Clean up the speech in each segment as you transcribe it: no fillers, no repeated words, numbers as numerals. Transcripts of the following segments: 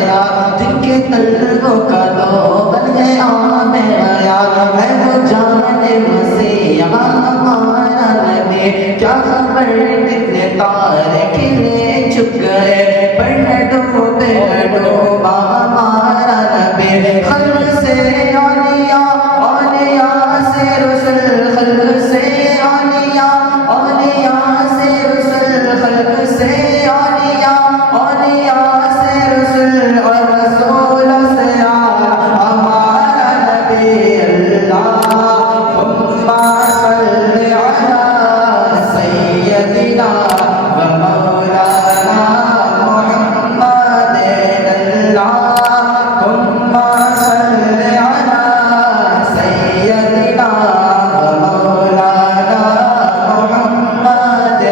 گیا جن کے طلبوں کا تو بن گیا میرا یار ہے وہ جان مسیح ہمارا نبی کیا خبر کتنے تارے کھلے چک گئے پر نہ ڈوبا ہمارا نبی خلق سے اولیاء اولیاء سے رسل خلق سے اولیاء اولیاء سے رسل خلق سے اولیاء اولیاء سے رسل اور رسول سے ہمارا نبی اللہم صلی علی سیدنا و مولانا محمد اللہم صلی علی سیدنا و مولانا محمد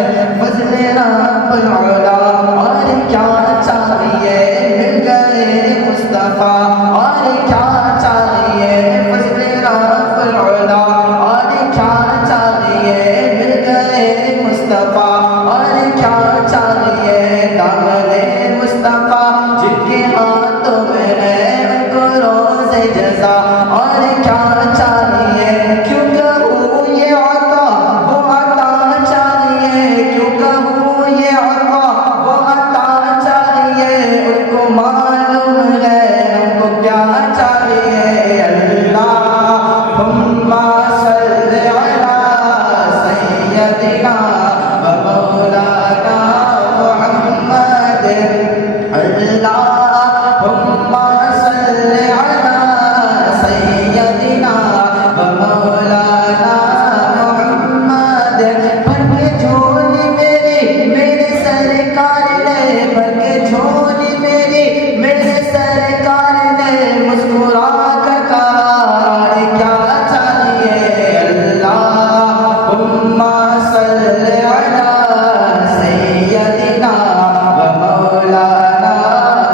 فضل رب العلا اور کیا چاہیے مل گئے مصطفیٰ اور کیا چاہیے فضل رب العلا اور کیا چاہیے مل گئے مصطفیٰ اور کیا چاہیے دامن مصطفیٰ جن کے ہاتھوں میں ہے ان کو روز جزا اور کیا چاہیے کیوں کہوں یہ عطا وہ عطا چاہیے کیوں کہوں یہ عطا وہ عطا چاہیے ان کو معلوم ہے ہم کو کیا چاہیے اللہم صلی علی سیدنا و مولانا محمد اللہم صلی علی سیدنا و مولانا محمد بھر کے جھولی میری میرے سرکار نے بھر کے جھولی میری میرے سرکار نے مسکرا کر کہا کیا چاہیے اللہم صلی علی سیدنا و مولانا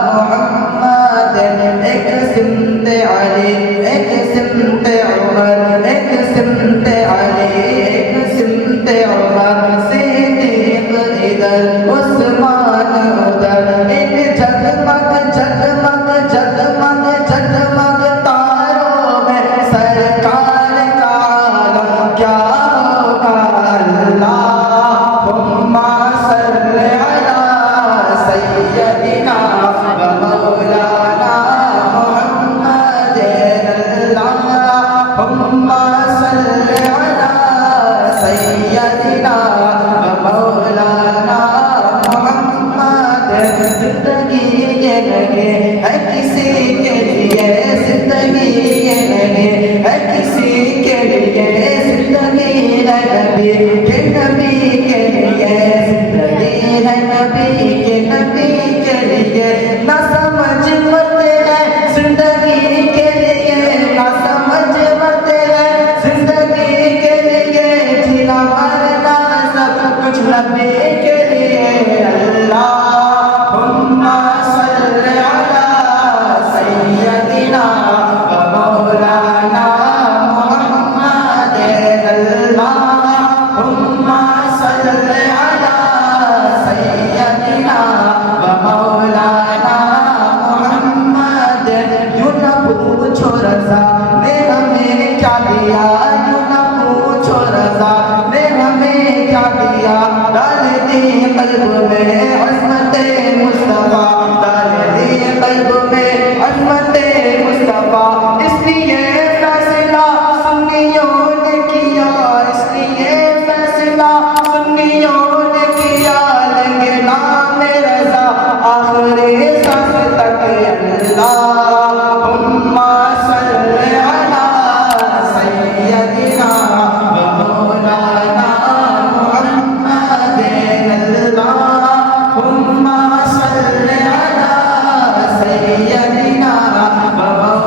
محمد ایک سمت علی ایک سمت عمر ایک سمت علی ایک سمت عمر صدیق ادھر عثمان ادھر ان جگمگ جگمگ جگمگ جگمگ تاروں میں سرکار کا عالم کیا ہوگا اللہم صلی علی سیدنا و مولانا محمد اللہم صلی علی سیدنا و مولانا محمد زندگی یہ نہیں ہے کسی کے لیے زندگی یہ نہیں ہے کسی کے لیے زندگی ہے نبی کے لیے زندگی ہے نبی کے لیے نہ سمجھ متے ہیں زندگی کے لیے نہ سمجھ متے ہیں زندگی کے لیے جینا مرنا سب کچھ نبی کے لیے اللہم صلی علی سیدنا و مولانا محمد اللہم صلی علی سیدنا و مولانا محمد یوں نہ پوچھو رضا نے ہمیں کیا دیا یوں نہ پوچھو رضا نے ہمیں کیا دیا ڈال دی قلب میں عظمت مصطفیٰ ڈال دی قلب میں عظمت مصطفیٰ اس لیے فیصلہ سنیوں نے کیا اس لیے فیصلہ سنیوں نے کیا لیں گے نام رضا آخری سانس تک اللہم صلی علی سیدنا و مولانا محمد اللہم صلی علی سیدنا و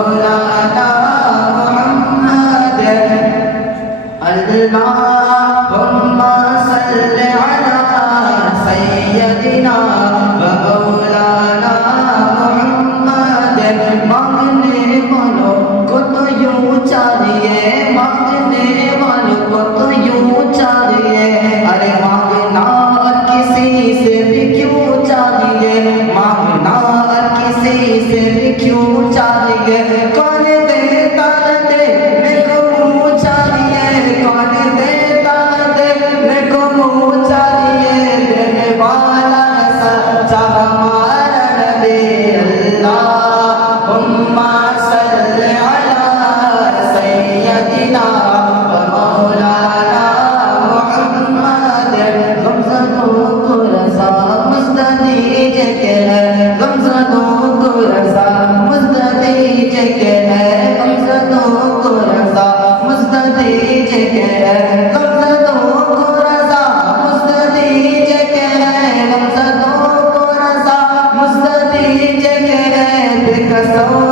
سے بھی کیوں چاہیے کون دیتا دینے کو منہ چاہیے کون دیتا دینے کو منہ چاہیے دینے والا سچا ہمارا نبی اللہم صلی علی سیدنا و مولانا محمد غمزتوں کو رسا مستدیج کے ہے غمزتوں کو رسا مستدیج کے ہے غمزتوں کو رسا مستدیج کے ہے غمزتوں کو رسا مستدیج کے ہے غمزتوں کو رسا مستدیج کے ہے بے قصور